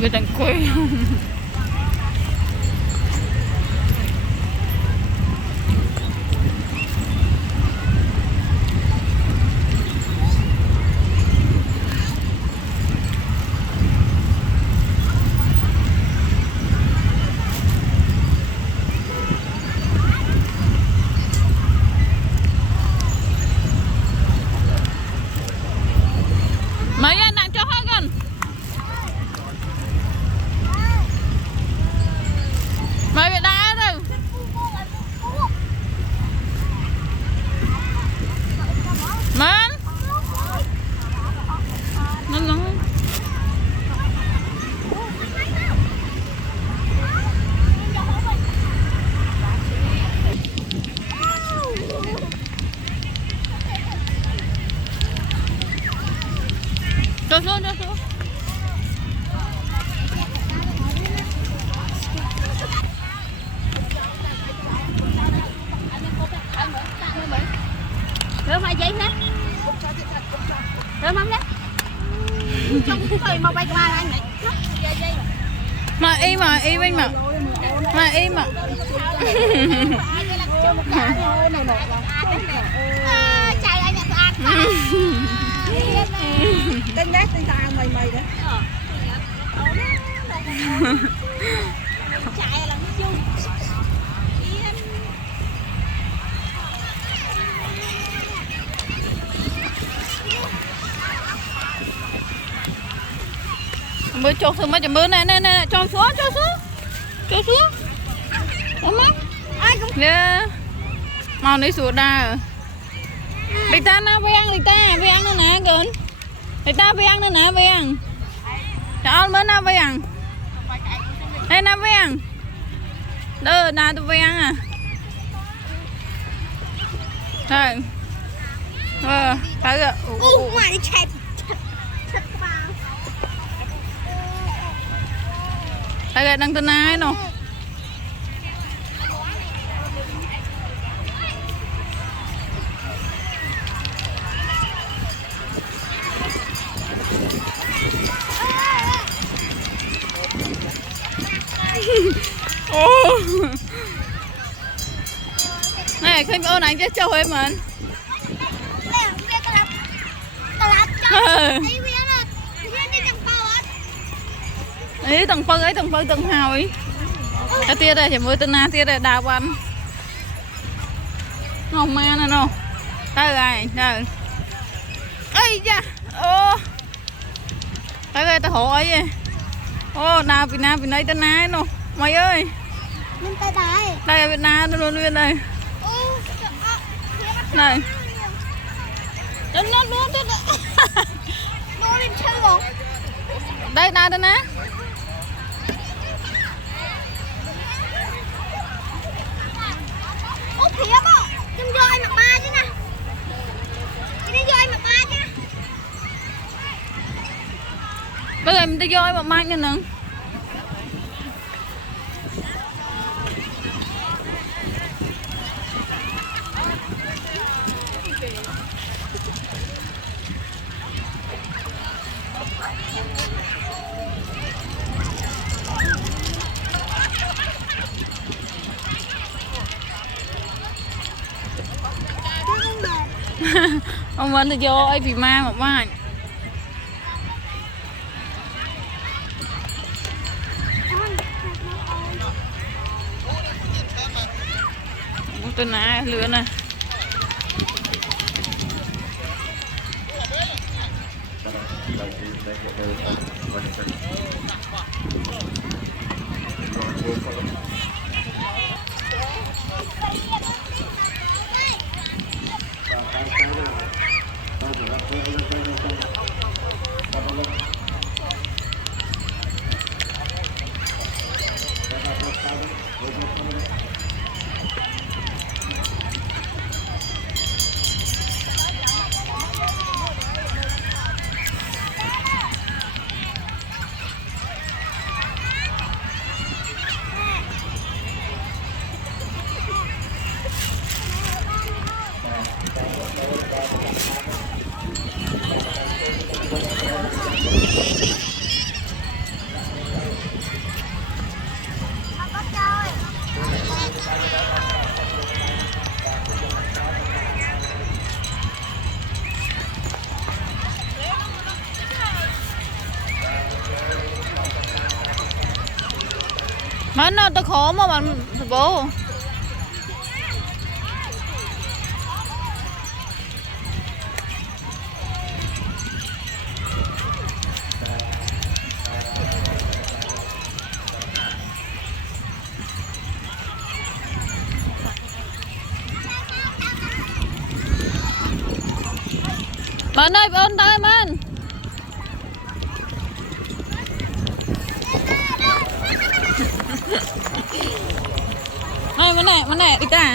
người tặng quê mấy anh đang cho hết gần mấy bị đá rồi mến nó cho xuống rửa mai giấy nè rửa mắm đấy trong cái mau bay qua anh này mà y bên mà chạy anh nhận ăn tên nét tên ta mày đó chạy là nó chung mới cho thử mấy chấm mưa này cho xuống đúng không nè màu này sủa đà đi ta na với ăn nữa nè gần đi ta với ăn nữa nè với ăn cho mới na với ăn đây na với ăn đơ na tôi với ăn rồi thấy rồi ngoài chạy thấy rồi đang tên ai đâu này khi ô này chết trâu em mình ấy tầng phân tầng hào ấy cái tia đây chỉ mới tên na tia đây đào ăn ngon ma nè nó tới rồi rồi ây da ô tới rồi ta hộ ấy ô nào vì nãy tên na nó mày ơi đây là Việt Nam luôn luôn đây này nó luôn đây na tên na thiếp á, trong vô anh mặc ba chứ nè. Cái đi vô anh mặc ba chứ. Bây giờ mình đi vô mặc ba nha nè. Ông vẫn thì vô ấy vì ma một mai tên này lửa nè Mà nó tao khó mà bạn bố. Bạn ơi, ôn tay bạn. Ôi, mana, đi ta.